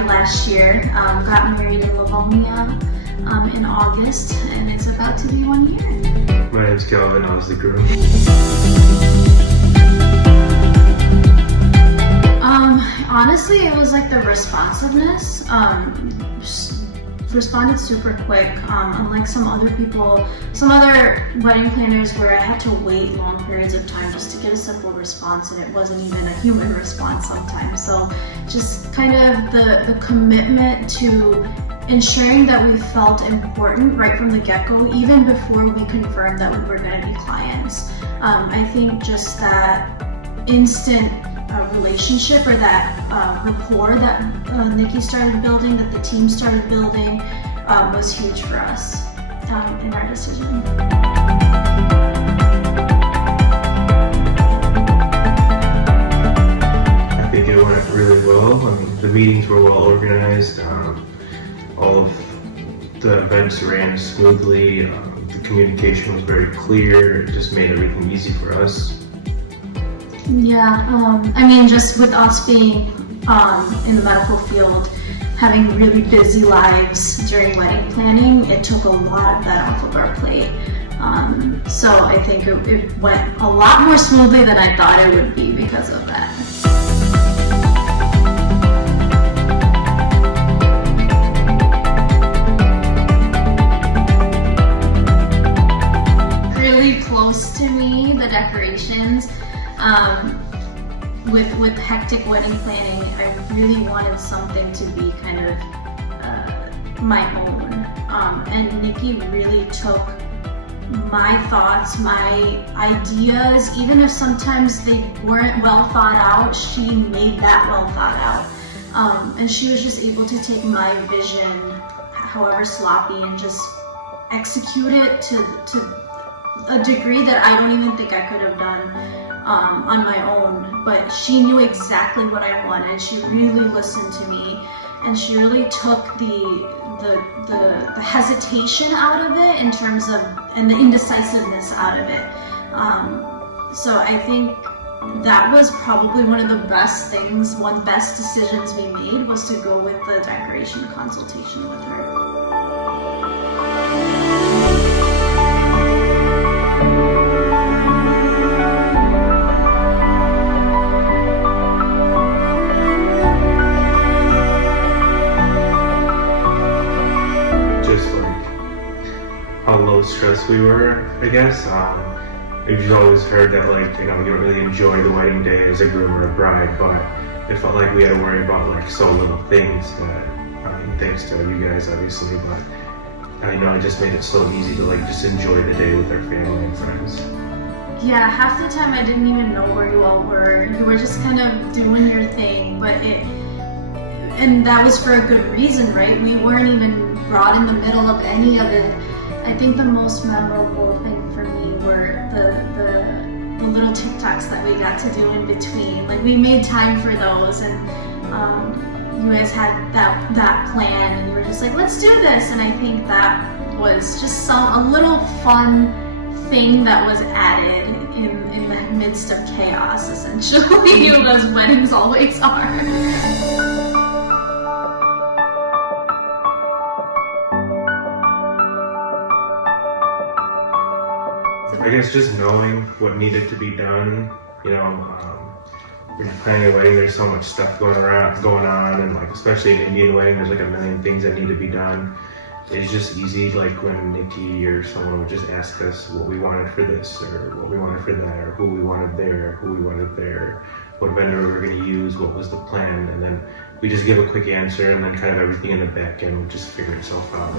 bride last year, got married in Livonia in August, and it's about to be 1 year. My name's Calvin, I was the groom. Honestly, it was like the responsiveness. Responded super quick, unlike some other wedding planners where I had to wait long periods of time just to get a simple response, and it wasn't even a human response sometimes. So just kind of the commitment to ensuring that we felt important right from the get-go, even before we confirmed that we were going to be clients. I think just that instant relationship or that rapport that Nikki started building, that the team started building, was huge for us in our decision. I think it went really well. I mean, the meetings were well organized. All of the events ran smoothly. The communication was very clear. It just made everything easy for us. Yeah, I mean, just with us being in the medical field, having really busy lives during wedding planning, it took a lot of that off of our plate. So I think it went a lot more smoothly than I thought it would be because of that. Really close to me, the decorations. With hectic wedding planning, I really wanted something to be kind of my own. And Nikki really took my thoughts, my ideas, even if sometimes they weren't well thought out, she made that well thought out. And she was just able to take my vision, however sloppy, and just execute it to a degree that I don't even think I could have done on my own. But she knew exactly what I wanted. She really listened to me, and she really took the hesitation out of it in terms of, and the indecisiveness out of it. So I think that was probably one of the best decisions we made, was to go with the decoration consultation with her. How low stress we were, I guess. We've always heard that, like, you don't really enjoy the wedding day as a groom or a bride, but it felt like we had to worry about like so little things. That, I mean, thanks to you guys, obviously, but I know it just made it so easy to like just enjoy the day with our family and friends. Yeah, half the time I didn't even know where you all were. You were just kind of doing your thing, and that was for a good reason, right? We weren't even brought in the middle of any of it. I think the most memorable thing for me were the little TikToks that we got to do in between. Like, we made time for those, and you guys had that plan, and you were just like, let's do this. And I think that was just a little fun thing that was added in the midst of chaos, essentially, as weddings always are. I guess just knowing what needed to be done, when you're planning a wedding, there's so much stuff going on, and like especially an Indian wedding, there's like a million things that need to be done. It's just easy, like when Nikki or someone would just ask us what we wanted for this, or what we wanted for that, or who we wanted there, what vendor we were going to use, what was the plan, and then we just give a quick answer, and then kind of everything in the back end would just figure itself out.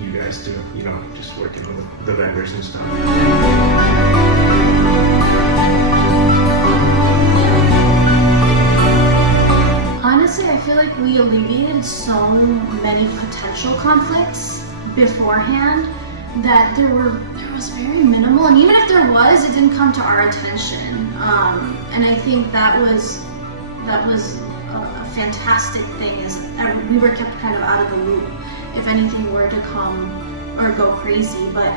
You guys do, just working with the vendors and stuff. Honestly, I feel like we alleviated so many potential conflicts beforehand that there was very minimal, and even if there was, it didn't come to our attention. And I think that was a fantastic thing, is we were kept kind of out of the loop if anything were to come or go crazy. But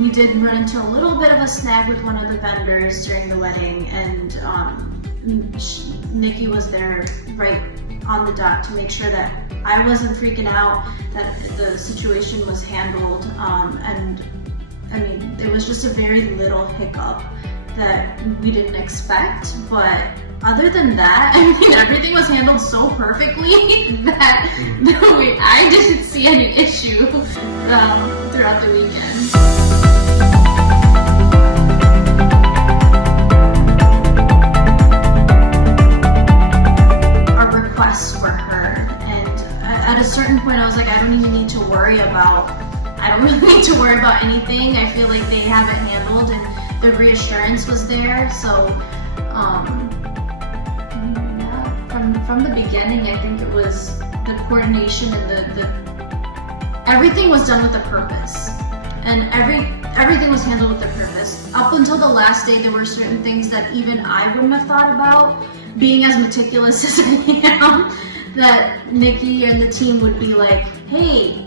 we did run into a little bit of a snag with one of the vendors during the wedding, and Nikki was there right on the dot to make sure that I wasn't freaking out, that the situation was handled, and I mean, there was just a very little hiccup that we didn't expect, but other than that, I mean, everything was handled so perfectly that I didn't see any issue throughout the weekend. Our requests were heard, and at a certain point I was like, I don't really need to worry about anything. I feel like they have it handled, and the reassurance was there. So from the beginning, I think it was the coordination and the everything was done with a purpose, and everything was handled with a purpose. Up until the last day, there were certain things that even I wouldn't have thought about, being as meticulous as I am, that Nikki and the team would be like, hey,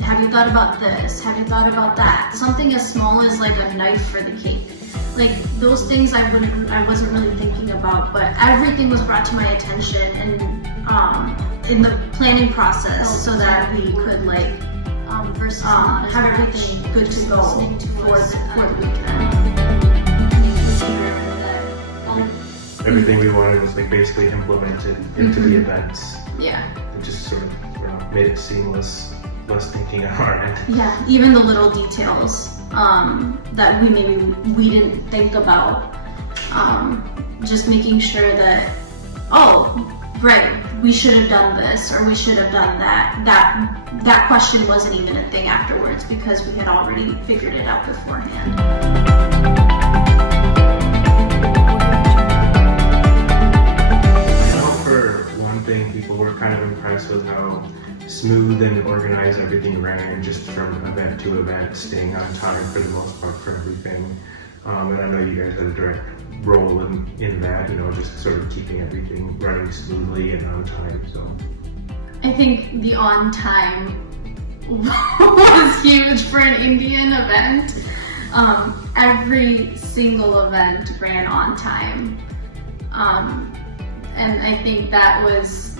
have you thought about this? Have you thought about that? Something as small as like a knife for the cake. Like those things I wasn't really thinking about, but everything was brought to my attention and in the planning process, so that we could like have everything good to go for the weekend. Everything we wanted was like basically implemented into the events. Yeah. It just sort of made it seamless, less thinking on our end. Yeah, even the little details that we didn't think about. Just making sure that, oh, right, we should have done this or we should have done that. That question wasn't even a thing afterwards because we had already figured it out beforehand. People were kind of impressed with how smooth and organized everything ran, just from event to event, staying on time for the most part for everything. And I know you guys had a direct role in that, just sort of keeping everything running smoothly and on time. So I think the on time was huge for an Indian event. Every single event ran on time. And I think that was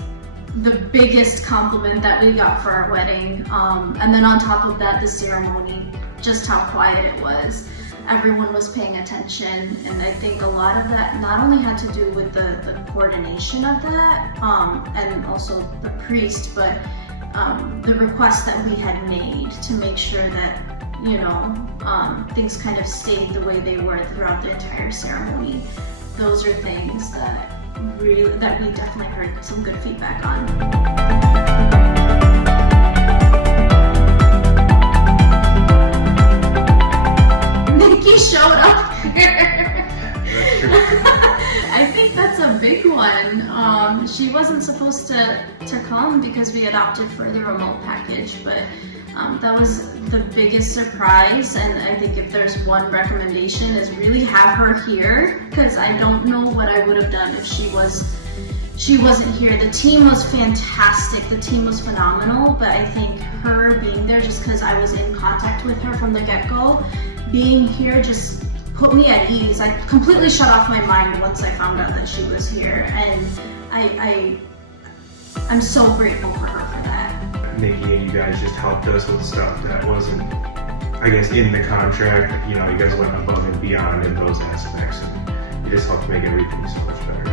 the biggest compliment that we got for our wedding. And then on top of that, the ceremony, just how quiet it was. Everyone was paying attention, and I think a lot of that not only had to do with the coordination of that, and also the priest, but the requests that we had made to make sure that, things kind of stayed the way they were throughout the entire ceremony. Those are things that we definitely heard some good feedback on. Nikki showed up here. I think that's a big one. She wasn't supposed to come because we had opted for the remote package, but that was the biggest surprise, and I think if there's one recommendation is really have her here, because I don't know what I would have done if she wasn't here. The team was fantastic, the team was phenomenal, but I think her being there, just because I was in contact with her from the get-go, being here just put me at ease. I completely shut off my mind once I found out that she was here, and I'm so grateful for her for that. Nikki and you guys just helped us with stuff that wasn't, I guess, in the contract. You guys went above and beyond in those aspects, and you just helped make everything so much better.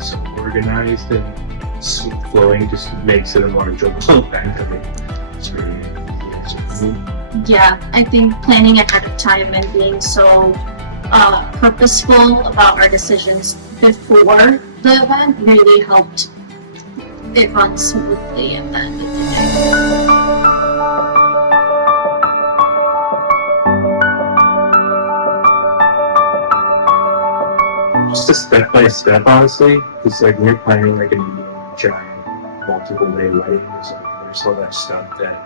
So organized and smooth flowing just makes it a more enjoyable event. I mean, it's really Yeah, I think planning ahead of time and being so purposeful about our decisions before the event really helped it run smoothly at the end of the day. Just a step by step, honestly. It's like when you're planning like a giant multiple day wedding, there's so much stuff that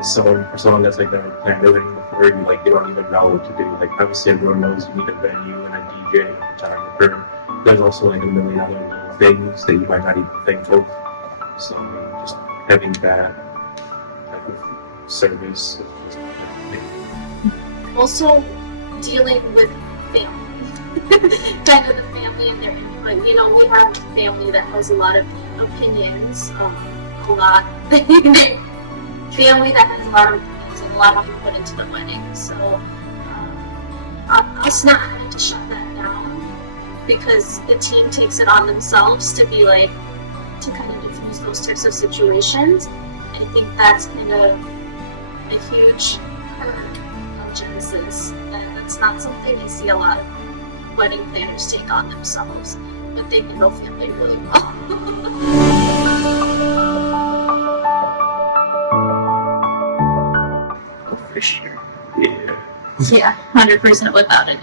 for someone that's like never planned a wedding before, you don't even know what to do. Like obviously everyone knows you need a venue and a DJ and a photographer. There's also like a million other little things that you might not even think of. So just having that type of service. Also, dealing with family, kind of the family and their input. You know, we have a family that has a lot of opinions, family that has a lot of opinions and a lot of input into the wedding. So us not having to shut that down because the team takes it on themselves to be like, to kind of diffuse those types of situations. I think that's kind of a huge part of Genesis, and that's not something I see a lot of wedding planners take on themselves, but they handle family really well. For sure. Yeah. Yeah, 100% without it.